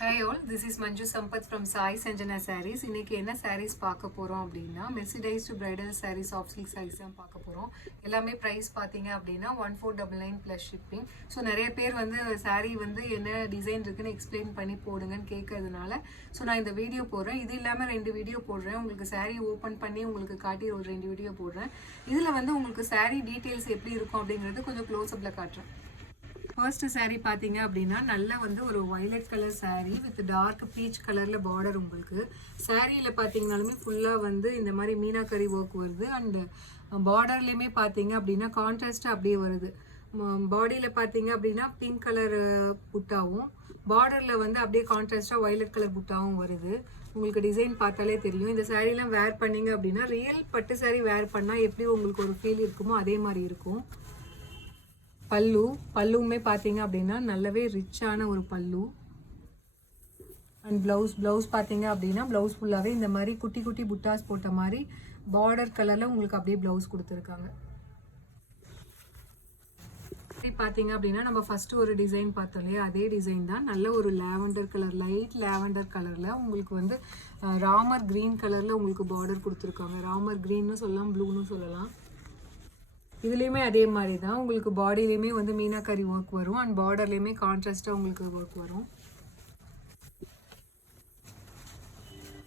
Hi all, this is Manju Sampath from Sai Sanjana Sarees. இன்னைக்கு என்ன sarees பார்க்க போறோம் அப்படின்னா mercerised bridal sarees of silk sarees தான் பார்க்க போறோம். எல்லாமே பிரைஸ் பார்த்தீங்க அப்படின்னா 1499 plus shipping. ஸோ நிறைய பேர் வந்து saree வந்து என்ன டிசைன் இருக்குன்னு எக்ஸ்பிளைன் பண்ணி போடுங்கன்னு கேட்கறதுனால ஸோ நான் இந்த வீடியோ போடுறேன். இது இல்லாமல் 2 வீடியோ போடுறேன். உங்களுக்கு saree ஓப்பன் பண்ணி உங்களுக்கு காட்டி ஒரு 2 வீடியோ போடுறேன். இதில் வந்து உங்களுக்கு saree டீட்டெயில்ஸ் எப்படி இருக்கும் அப்படிங்கிறது கொஞ்சம் க்ளோஸ்அப்பில் காட்டுறேன். ஃபர்ஸ்ட் saree பார்த்தீங்க அப்படின்னா நல்லா வந்து ஒரு violet colour saree with dark peach கலரில் பார்டர். உங்களுக்கு சாரியில் பார்த்தீங்கனாலுமே ஃபுல்லாக வந்து இந்த மாதிரி மீனாக்கரி ஒர்க் வருது. அண்டு பார்டர்லேயுமே பார்த்தீங்க அப்படின்னா கான்ட்ராஸ்ட்டாக அப்படியே வருது. பாடியில் பார்த்தீங்க அப்படின்னா பிங்க் கலர் புட்டாவும் பார்டரில் வந்து அப்படியே கான்ட்ராஸ்ட்டாக வயலட் கலர் புட்டாவும் வருது. உங்களுக்கு டிசைன் பார்த்தாலே தெரியும். இந்த சாரீலாம் வேர் பண்ணிங்க அப்படின்னா ரியல் பட்டு சாரீ வேர் பண்ணால் எப்படி உங்களுக்கு ஒரு ஃபீல் இருக்குமோ அதே மாதிரி இருக்கும். பல்லுவுமே பார்த்தீங்க அப்படின்னா நல்லாவே ரிச்சான ஒரு பல்லு. அண்ட் ப்ளவுஸ் பார்த்தீங்க அப்படின்னா ப்ளவுஸ் ஃபுல்லாகவே இந்த மாதிரி குட்டி குட்டி புட்டாஸ் போட்ட மாதிரி பார்டர் கலரில் உங்களுக்கு அப்படியே ப்ளவுஸ் கொடுத்துருக்காங்க. பார்த்தீங்க அப்படின்னா நம்ம ஃபஸ்ட்டு ஒரு டிசைன் பார்த்தோம் இல்லையா, அதே டிசைன் தான். நல்ல ஒரு லேவண்டர் கலர், லைட் லேவண்டர் கலரில் உங்களுக்கு வந்து ராமர் க்ரீன் கலரில் உங்களுக்கு பார்டர் கொடுத்துருக்காங்க. ராமர் க்ரீன்னு சொல்லலாம், ப்ளூன்னு சொல்லலாம். இதுலேயுமே அதே மாதிரி தான் உங்களுக்கு பாடியிலையுமே வந்து மீனாக்கரி ஒர்க் வரும். அண்ட் பார்டர்லேயுமே கான்ட்ராஸ்ட்டாக உங்களுக்கு ஒர்க் வரும்.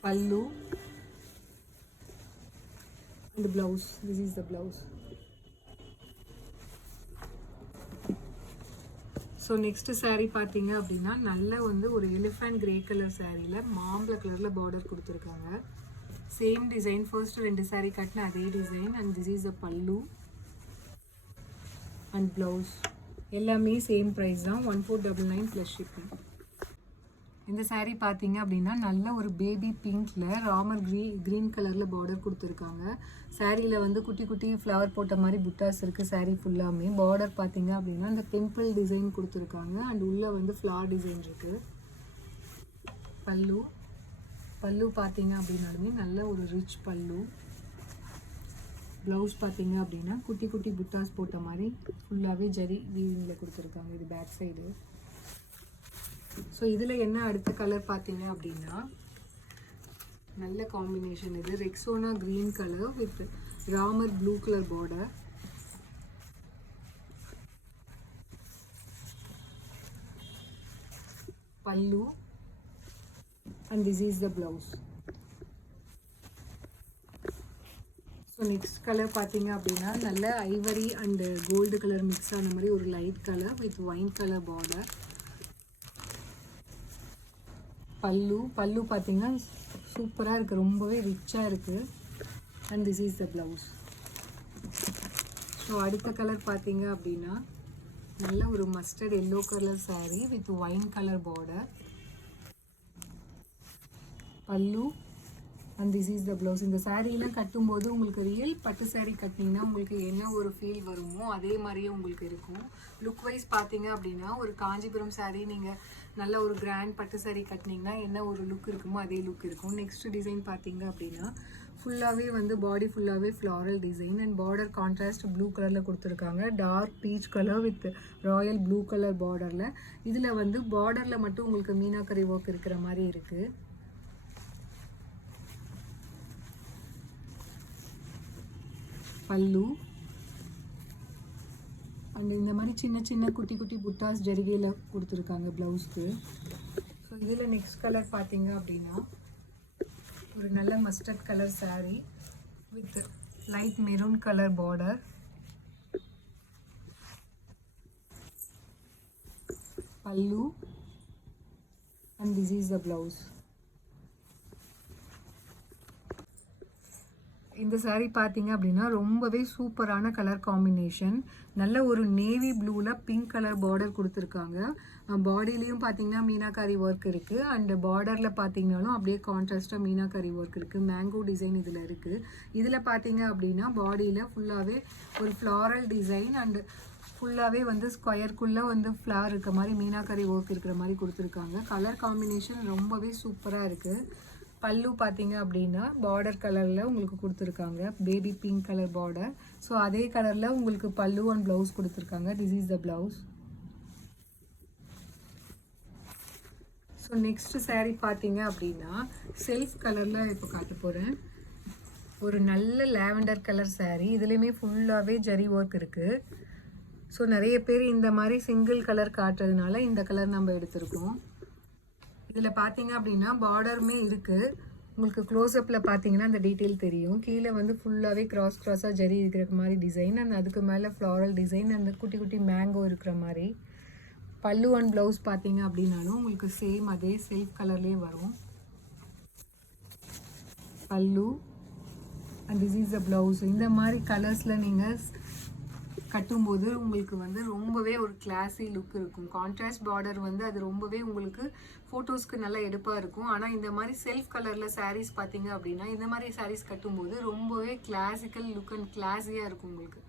பல்லு and blouse, this is the blouse. So next saree பார்த்தீங்க அப்படின்னா நல்ல வந்து ஒரு எலிஃபண்ட் கிரே கலர் சாரியில் மாம்பழ கலரில் பார்டர் கொடுத்துருக்காங்க. சேம் டிசைன், ஃபர்ஸ்ட் 2 saree கட்டின அதே டிசைன். அண்ட் திஸ் இஸ் த பல்லு அண்ட் ப்ளவுஸ். எல்லாமே சேம் ப்ரைஸ் தான், 1499 ப்ளஸ் ஷிப்பிங். இந்த saree பார்த்தீங்க அப்படின்னா நல்ல ஒரு பேபி பிங்க்கில் ராமர் க்ரீன் கலரில் பார்டர் கொடுத்துருக்காங்க. சாரியில் வந்து குட்டி குட்டி ஃப்ளவர் போட்ட மாதிரி புட்டாஸ் இருக்குது. saree ஃபுல்லாமே பார்டர் பார்த்தீங்க அப்படின்னா இந்த டெம்பிள் டிசைன் கொடுத்துருக்காங்க. அண்ட் உள்ளே வந்து ஃப்ளவர் டிசைன் இருக்குது. பல்லு பார்த்தீங்க அப்படின்னாலுமே நல்ல ஒரு ரிச் பல்லு. ப்ளவுஸ் பார்த்தீங்க அப்படின்னா குட்டி குட்டி புட்டாஸ் போட்ட மாதிரி ஃபுல்லாகவே ஜரி வீவிங்கில் கொடுத்துருக்காங்க. இது பேக் சைடு. ஸோ இதில் என்ன அடுத்த கலர் பார்த்தீங்க அப்படின்னா நல்ல காம்பினேஷன். இது Rexona green colour with Ramar blue colour border. Pallu and this is the blouse. So next colour பார்த்தீங்க அப்படின்னா நல்ல ivory and gold colour mix ஆன மாதிரி ஒரு light colour with wine colour border. Pallu பார்த்தீங்கன்னா சூப்பராக இருக்குது, ரொம்பவே ரிச்சாக இருக்குது. And this is the blouse. So அடுத்த கலர் பார்த்தீங்க அப்படின்னா நல்ல ஒரு mustard yellow colour saree with wine colour border. Pallu and this is the blouse. இந்த சாரீலாம் கட்டும்போது உங்களுக்கு ரியல் பட்டு saree கட்டினீங்கன்னா உங்களுக்கு என்ன ஒரு ஃபீல் வருமோ அதே மாதிரியே உங்களுக்கு இருக்கும். லுக் வைஸ் பார்த்தீங்க அப்படின்னா ஒரு காஞ்சிபுரம் saree நீங்கள் நல்ல ஒரு கிராண்ட் பட்டு saree கட்டினீங்கன்னா என்ன ஒரு லுக் இருக்குமோ அதே லுக் இருக்கும். நெக்ஸ்ட் டிசைன் பார்த்தீங்க அப்படின்னா ஃபுல்லாகவே வந்து பாடி ஃபுல்லாகவே floral design and border contrast blue கலரில் கொடுத்துருக்காங்க. Dark peach colour with royal blue colour பார்டரில். இதில் வந்து பார்டரில் மட்டும் உங்களுக்கு மீனாக்கரி ஒர்க் இருக்கிற மாதிரி இருக்குது. பல்லு அண்ட் இந்த மாதிரி சின்ன சின்ன குட்டி குட்டி புட்டாஸ் ஜரிகையில் கொடுத்துருக்காங்க ப்ளவுஸ்க்கு. ஸோ இதில் நெக்ஸ்ட் கலர் பார்த்தீங்க அப்படின்னா ஒரு நல்ல mustard colour saree with light maroon colour border. Pallu and this is the blouse. இந்த saree பார்த்தீங்க அப்படின்னா ரொம்பவே சூப்பரான கலர் காம்பினேஷன். நல்ல ஒரு நேவி ப்ளூவில் பிங்க் கலர் பார்டர் கொடுத்துருக்காங்க. பாடியிலையும் பார்த்தீங்கன்னா மீனாக்கரி ஒர்க் இருக்குது. அண்ட் பார்டரில் பார்த்தீங்கன்னாலும் அப்படியே கான்ட்ராஸ்ட்டாக மீனாக்கரி ஒர்க் இருக்குது. மேங்கோ டிசைன் இதில் இருக்குது. இதில் பார்த்தீங்க அப்படின்னா பாடியில் ஃபுல்லாகவே ஒரு ஃப்ளாரல் டிசைன் அண்டு ஃபுல்லாகவே வந்து ஸ்கொயருக்குள்ளே வந்து ஃப்ளவர் இருக்க மாதிரி மீனாக்கரி ஒர்க் இருக்கிற மாதிரி கொடுத்துருக்காங்க. கலர் காம்பினேஷன் ரொம்பவே சூப்பராக இருக்குது. பல்லு பார்த்தீங்க அப்படின்னா பார்டர் கலரில் உங்களுக்கு கொடுத்துருக்காங்க, baby pink colour border. So அதே கலரில் உங்களுக்கு பல்லு அண்ட் ப்ளவுஸ் கொடுத்துருக்காங்க. This is the blouse. So so next saree பார்த்தீங்க அப்படின்னா செல்ஃப் கலரில் இப்போ காட்ட போகிறேன். ஒரு நல்ல லாவெண்டர் கலர் saree. இதுலேயுமே ஃபுல்லாகவே ஜரி ஒர்க் இருக்குது. ஸோ நிறைய பேர் இந்த மாதிரி சிங்கிள் கலர் காட்டுறதுனால இந்த கலர் நம்ம எடுத்திருக்கோம். இதில் பார்த்தீங்க அப்படின்னா பார்டருமே இருக்குது. உங்களுக்கு க்ளோஸ்அப்பில் பார்த்தீங்கன்னா அந்த டீட்டெயில் தெரியும். கீழே வந்து ஃபுல்லாகவே கிராஸாக ஜரி இருக்கிற மாதிரி டிசைன், அண்ட் அதுக்கு மேலே ஃப்ளாரல் டிசைன், அந்த குட்டி குட்டி மேங்கோ இருக்கிற மாதிரி. பல்லு அண்ட் ப்ளவுஸ் பார்த்தீங்க அப்படின்னாலும் உங்களுக்கு சேம் அதே செல்ஃப் கலர்லேயே வரும். பல்லு and this is the blouse. இந்த மாதிரி கலர்ஸில் நீங்கள் கட்டும்போது உங்களுக்கு வந்து ரொம்பவே ஒரு கிளாஸி லுக் இருக்கும். கான்ட்ராஸ்ட் பார்டர் வந்து அது ரொம்பவே உங்களுக்கு ஃபோட்டோஸ்க்கு நல்லா எடுப்பாக இருக்கும். ஆனால் இந்த மாதிரி செல்ஃப் கலரில் சாரீஸ் பார்த்தீங்க அப்படின்னா இந்த மாதிரி சாரீஸ் கட்டும்போது ரொம்பவே கிளாசிக்கல் லுக் அண்ட் கிளாஸியாக இருக்கும் உங்களுக்கு.